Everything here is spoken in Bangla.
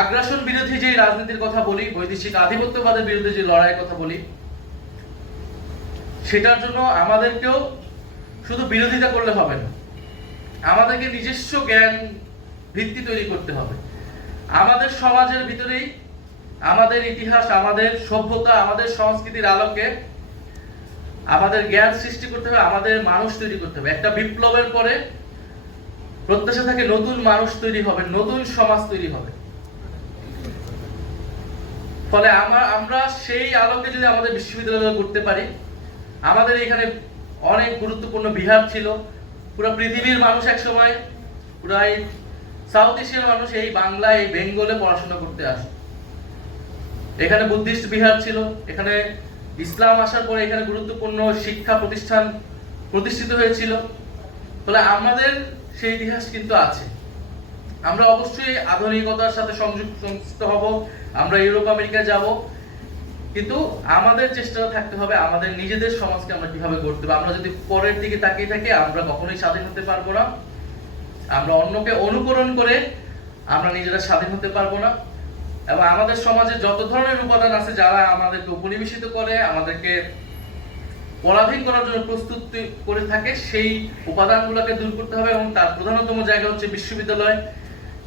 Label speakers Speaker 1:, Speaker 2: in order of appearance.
Speaker 1: আগ্রাসন বিরোধী যে রাজনীতির কথা বলি, বৈদেশিক আধিপত্যবাদের বিরুদ্ধে যে লড়াইয়ের কথা বলি, সেটার জন্য আমাদেরকেও শুধু বিরোধিতা করলে হবে না, আমাদেরকে নিজস্ব জ্ঞান ভিত্তি তৈরি করতে হবে। আমাদের সমাজের ভিতরেই আমাদের ইতিহাস, আমাদের সভ্যতা, আমাদের সংস্কৃতির আলোকে আমাদের জ্ঞান সৃষ্টি করতে হবে, আমাদের মানুষ তৈরি করতে হবে। একটা বিপ্লবের পরে প্রত্যাশা থাকে নতুন মানুষ তৈরি হবে, নতুন সমাজ তৈরি হবে। ফলে আমার, আমরা সেই আলোকে যদি আমাদের বিশ্ববিদ্যালয় করতে পারি, আমাদের এখানে অনেক গুরুত্বপূর্ণ বিহার ছিল। পুরো পৃথিবীর মানুষ এক সময় পুরো এই সাউথ এশিয়ার মানুষ এই বাংলা, এই বেঙ্গলে পড়াশোনা করতে আসে এখানে বুদ্ধিস্ট বিহার ছিল। এখানে ইসলাম আসার পরে এখানে গুরুত্বপূর্ণ শিক্ষা প্রতিষ্ঠান প্রতিষ্ঠিত হয়েছিল। তাহলে আমাদের সেই ইতিহাস কিন্তু আছে। আমরা অবশ্যই আধুনিকতার সাথে সংযুক্ত হব। আমরা ইউরোপ আমেরিকা যাব। কিন্তু আমাদের চেষ্টা থাকতে হবে, আমাদের নিজেদের সমাজকে আমরা কীভাবে গড়তে হবে আমরা যদি পরের দিকে তাকিয়ে থাকি, আমরা কখনোই স্বাধীন হতে পারব না। আমরা অন্যকে অনুকরণ করে আমরা নিজেরা স্বাধীন হতে পারব না। এবং আমাদের সমাজে যত ধরনের উপাদান আছে, যারা আমাদেরকে উপনিবেশিত করে, আমাদেরকে পরাধীন করার জন্য প্রস্তুত করে থাকে, সেই উপাদানগুলোকে দূর করতে হবে। এবং তার প্রধানতম জায়গা হচ্ছে বিশ্ববিদ্যালয়।